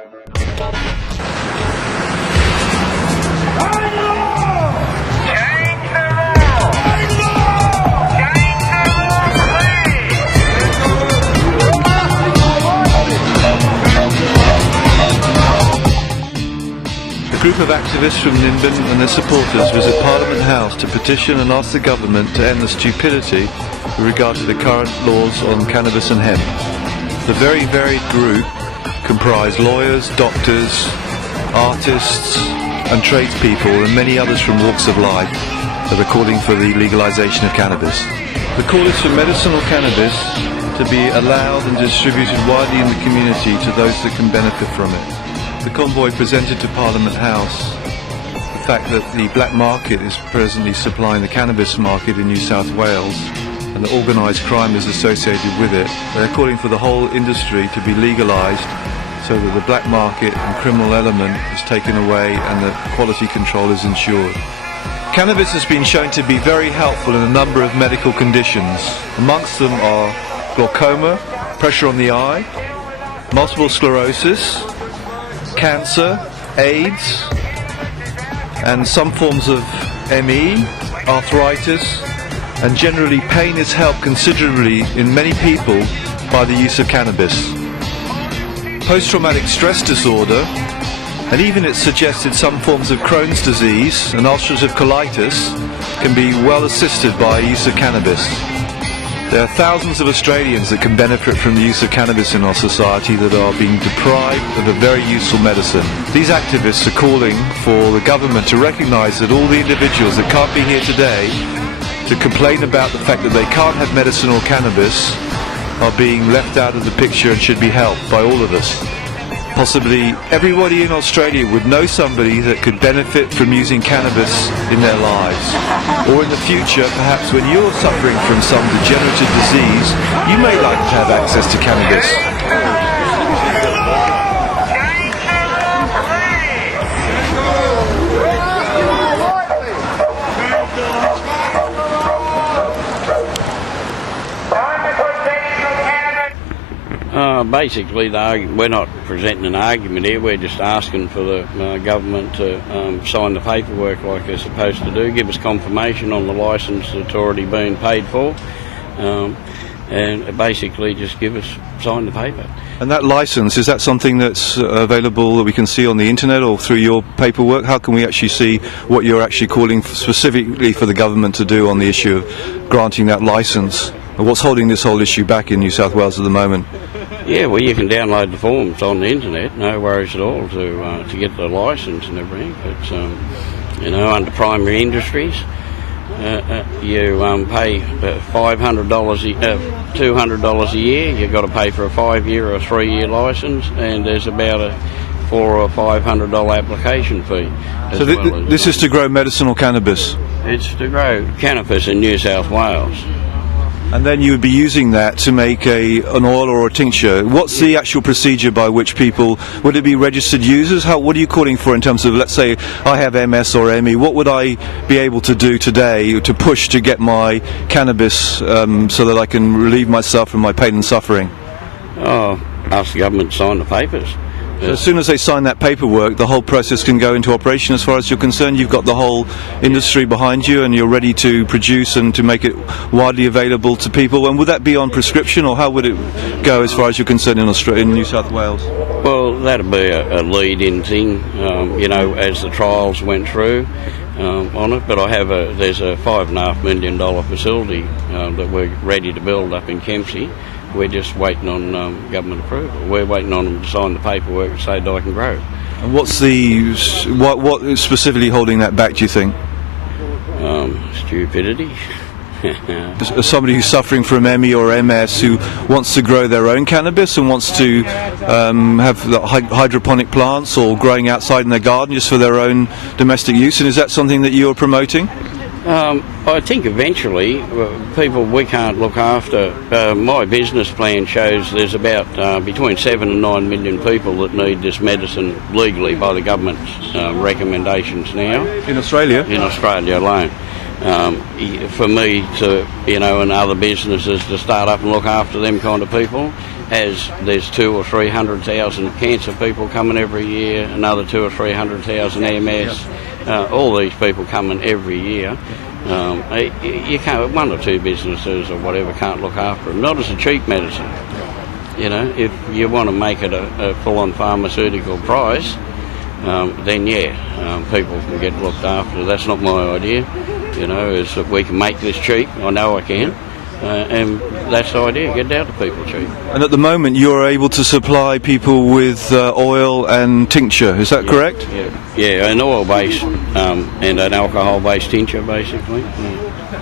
A group of activists from Nimbin and their supporters visit Parliament House to petition and ask the government to end the stupidity with regard to the current laws on cannabis and hemp. The very varied group comprise lawyers, doctors, artists and tradespeople and many others from walks of life that are calling for the legalization of cannabis. The call is for medicinal cannabis to be allowed and distributed widely in the community to those that can benefit from it. The convoy presented to Parliament House the fact that the black market is presently supplying the cannabis market in New South Wales and that organised crime is associated with it. They're calling for the whole industry to be legalised so that the black market and criminal element is taken away and that quality control is ensured. Cannabis has been shown to be very helpful in a number of medical conditions. Amongst them are glaucoma, pressure on the eye, multiple sclerosis, cancer, AIDS, and some forms of ME, arthritis, and generally pain is helped considerably in many people by the use of cannabis. Post-traumatic stress disorder, and even it's suggested some forms of Crohn's disease and ulcerative colitis can be well assisted by use of cannabis. There are thousands of Australians that can benefit from the use of cannabis in our society that are being deprived of a very useful medicine. These activists are calling for the government to recognise that all the individuals that can't be here today to complain about the fact that they can't have medicinal cannabis are being left out of the picture and should be helped by all of us. Possibly everybody in Australia would know somebody that could benefit from using cannabis in their lives. Or in the future, perhaps when you're suffering from some degenerative disease, you may like to have access to cannabis. Basically, we're not presenting an argument here. We're just asking for the government to sign the paperwork like they're supposed to do, give us confirmation on the licence that's already been paid for, and basically just sign the paper. And that licence, is that something that's available that we can see on the internet or through your paperwork? How can we actually see what you're actually calling specifically for the government to do on the issue of granting that licence? And what's holding this whole issue back in New South Wales at the moment? Yeah, well, you can download the forms on the internet, no worries at all, to get the licence and everything. But under primary industries, you pay $500, $200 a year. You've got to pay for a 5-year or a 3-year licence, and there's about a $400 or $500 application fee. So this is to grow medicinal cannabis? It's to grow cannabis in New South Wales. And then you would be using that to make an oil or a tincture. What's the actual procedure by which people, would it be registered users? What are you calling for in terms of, let's say I have MS or ME, what would I be able to do today to push to get my cannabis so that I can relieve myself from my pain and suffering? Ask the government to sign the papers. So as soon as they sign that paperwork, the whole process can go into operation as far as you're concerned. You've got the whole industry behind you and you're ready to produce and to make it widely available to people. And would that be on prescription, or how would it go as far as you're concerned in New South Wales? Well, that'd be a lead-in thing, as the trials went through on it. But there's a $5.5 million facility that we're ready to build up in Kempsey. We're just waiting on government approval. We're waiting on them to sign the paperwork and say that I can grow. And what is specifically holding that back, do you think? Stupidity. As somebody who's suffering from ME or MS who wants to grow their own cannabis and wants to have the hydroponic plants or growing outside in their garden just for their own domestic use, and is that something that you're promoting? I think eventually we can't look after. My business plan shows there's about between 7 and 9 million people that need this medicine legally by the government's recommendations now. In Australia? In Australia alone. For me to, and other businesses to start up and look after them kind of people, as there's 200,000 or 300,000 cancer people coming every year, another 200,000 or 300,000 MS, all these people coming every year. You can't, one or two businesses or whatever can't look after them. Not as a cheap medicine. You know, if you want to make it a full-on pharmaceutical price, then people can get looked after. That's not my idea. You know, is that we can make this cheap. I know I can. And that's the idea, get it out to people cheap. And at the moment you're able to supply people with oil and tincture, is that correct? Yeah, an oil-based and an alcohol-based tincture, basically.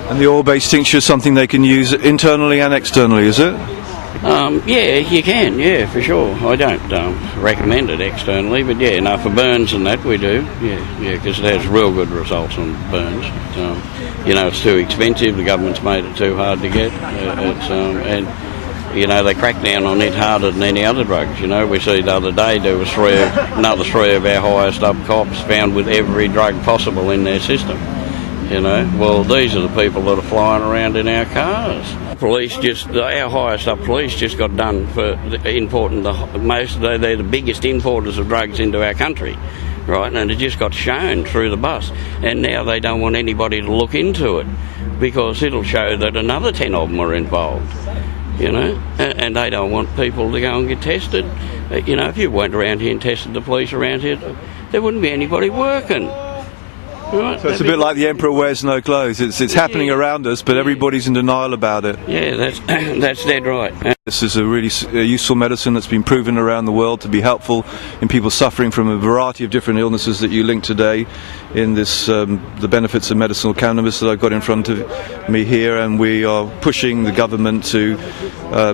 And the oil-based tincture is something they can use internally and externally, is it? Yeah, you can, for sure. I don't recommend it externally, but for burns and that we do, because it has real good results on burns. It's too expensive, the government's made it too hard to get, they crack down on it harder than any other drugs. We see the other day there was another three of our highest up cops found with every drug possible in their system. Well, these are the people that are flying around in our cars. Our highest up police just got done for importing they're the biggest importers of drugs into our country, right? And it just got shown through the bus. And now they don't want anybody to look into it because it'll show that another 10 of them are involved, and they don't want people to go and get tested. If you went around here and tested the police around here, there wouldn't be anybody working. Right. So it's a bit like the emperor wears no clothes. It's happening around us, but everybody's in denial about it. Yeah, that's dead right. This is a really useful medicine that's been proven around the world to be helpful in people suffering from a variety of different illnesses that you linked today in this the benefits of medicinal cannabis that I've got in front of me here, and we are pushing the government to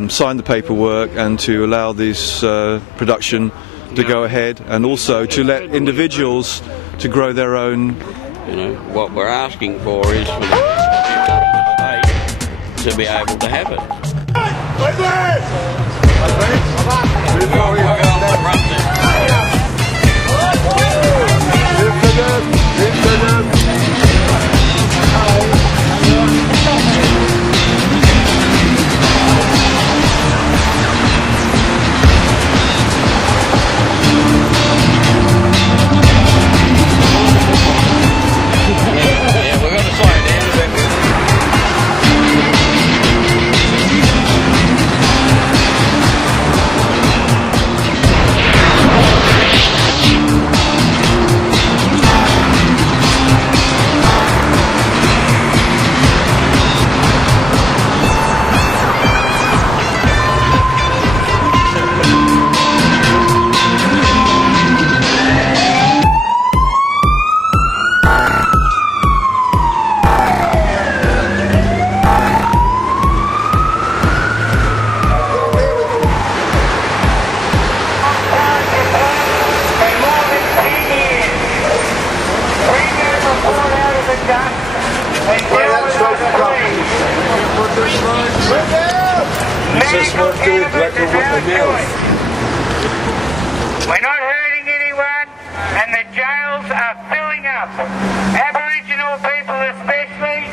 sign the paperwork and to allow this production to go ahead, and also to let individuals to grow their own. What we're asking for is for the state to be able to have it. We're not hurting anyone, and the jails are filling up. Aboriginal people especially,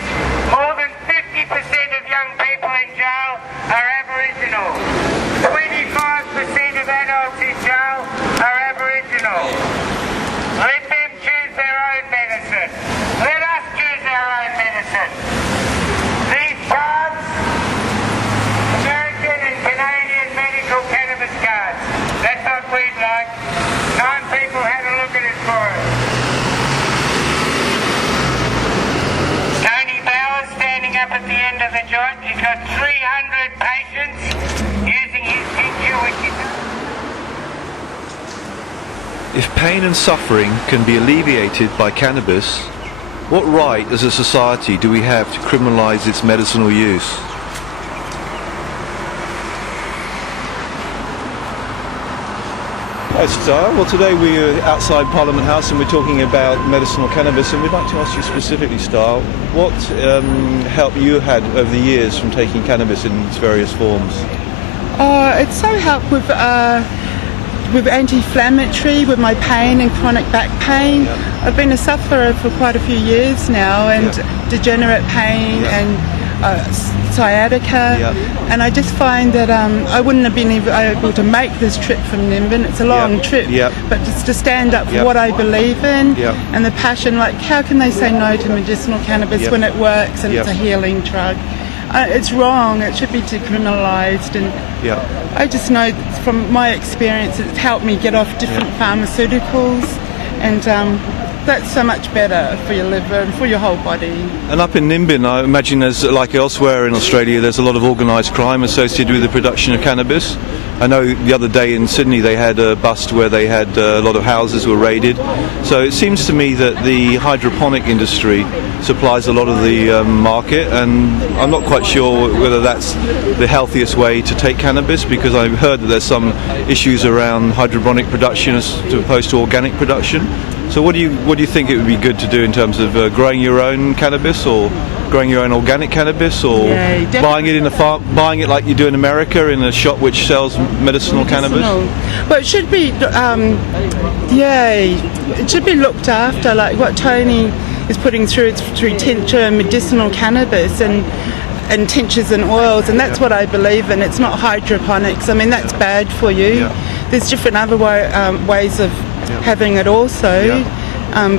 more than 50% of young people in jail are Aboriginal. 25% of adults in jail are Aboriginal. Let them choose their own medicine. Let us choose our own medicine. These cards, American and Canadian medical cannabis cards, that's what we'd like. 9 people had a look at it for us. Tony Bauer standing up at the end of the joint. He's got 300 patients using his tincture, which is... If pain and suffering can be alleviated by cannabis, what right as a society do we have to criminalise its medicinal use? Hi Star, well today we're outside Parliament House and we're talking about medicinal cannabis, and we'd like to ask you specifically, Star, what help you had over the years from taking cannabis in its various forms? It's so helped with anti-inflammatory, with my pain and chronic back pain. I've been a sufferer for quite a few years now, and degenerate pain, and sciatica, Yep. and I just find that I wouldn't have been able to make this trip from Nimbin. It's a long Yep. trip, Yep. but just to stand up for Yep. what I believe in Yep. and the passion. Like, how can they say no to medicinal cannabis Yep. when it works and Yep. it's a healing drug? It's wrong. It should be decriminalised, and Yeah. I just know from my experience it's helped me get off different pharmaceuticals, and that's so much better for your liver and for your whole body. And up in Nimbin, I imagine there's, like elsewhere in Australia, there's a lot of organised crime associated with the production of cannabis. I know the other day in Sydney they had a bust where they had a lot of houses were raided. So it seems to me that the hydroponic industry supplies a lot of the market, and I'm not quite sure whether that's the healthiest way to take cannabis, because I've heard that there's some issues around hydroponic production as opposed to organic production. So what do you think it would be good to do in terms of growing your own cannabis, or growing your own organic cannabis, or Yeah, buying it in a farm, buying it like you do in America in a shop which sells medicinal cannabis? Well, it should be, it should be looked after, like what Tony is putting through tincture and medicinal cannabis and tinctures and oils, and that's what I believe in. It's not hydroponics. I mean, that's bad for you. Yeah. There's different other ways of having it also. Yeah.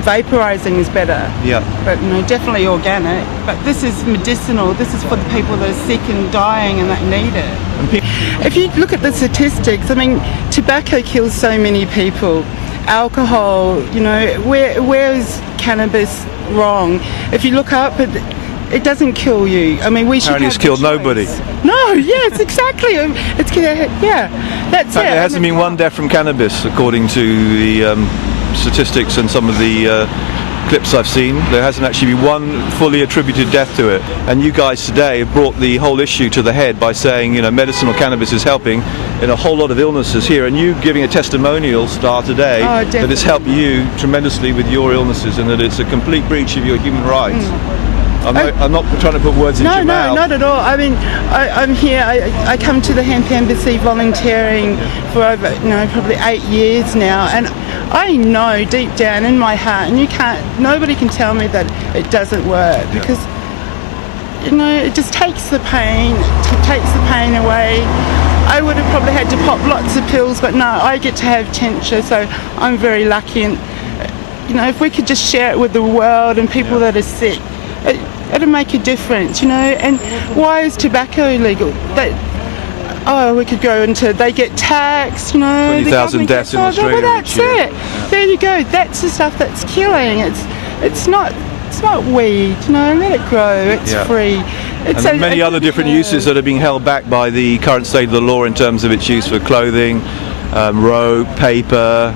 Vaporizing is better. Yeah. But definitely organic. But this is medicinal. This is for the people that are sick and dying and that need it. If you look at the statistics, I mean, tobacco kills so many people. Alcohol, where is cannabis wrong? If you look up, it doesn't kill you. I mean, we should Apparently have it's the killed choice. nobody. No, yes, exactly. That's it. In fact, there hasn't been one death from cannabis, according to the statistics and some of the clips I've seen. There hasn't actually been one fully attributed death to it. And you guys today have brought the whole issue to the head by saying, medicinal cannabis is helping in a whole lot of illnesses here, and you giving a testimonial star today that it's helped you tremendously with your illnesses, and that it's a complete breach of your human rights. I'm not trying to put words into your mouth. No, not at all. I mean, I'm here. I come to the Hemp Embassy volunteering for over, probably 8 years now, and I know deep down in my heart, and nobody can tell me that it doesn't work, because it just takes the pain away. I would have probably had to pop lots of pills, but no, I get to have tincture, so I'm very lucky. And if we could just share it with the world and people that are sick, it'll make a difference, And why is tobacco illegal? We could go into, they get taxed, 20,000 deaths in Australia Well, that's each year. it. There you go. That's the stuff that's killing. It's not weed, let it grow. It's free. And there are many other different uses that are being held back by the current state of the law in terms of its use for clothing, rope, paper.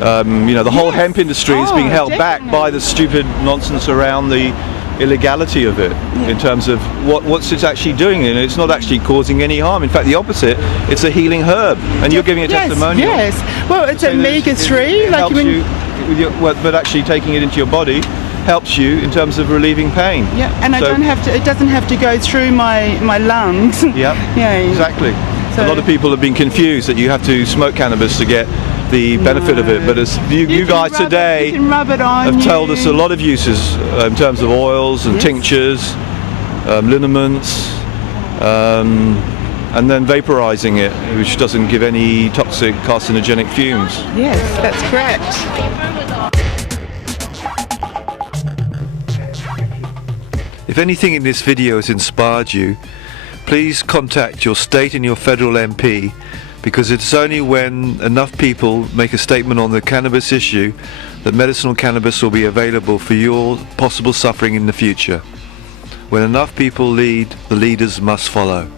The whole hemp industry is being held back by the stupid nonsense around the illegality of it, in terms of what's it actually doing, and it's not actually causing any harm. In fact, the opposite, it's a healing herb, and you're giving a testimonial. Yes, well, it's omega-3. It helps you with but actually taking it into your body helps you in terms of relieving pain. Yeah, and it doesn't have to go through my lungs. Yeah, exactly. So a lot of people have been confused that you have to smoke cannabis to get the benefit of it, but as you guys today have told us a lot of uses in terms of oils and tinctures, liniments, and then vaporizing it, which doesn't give any toxic carcinogenic fumes. Yes, that's correct. If anything in this video has inspired you, please contact your state and your federal MP, because it's only when enough people make a statement on the cannabis issue that medicinal cannabis will be available for your possible suffering in the future. When enough people lead, the leaders must follow.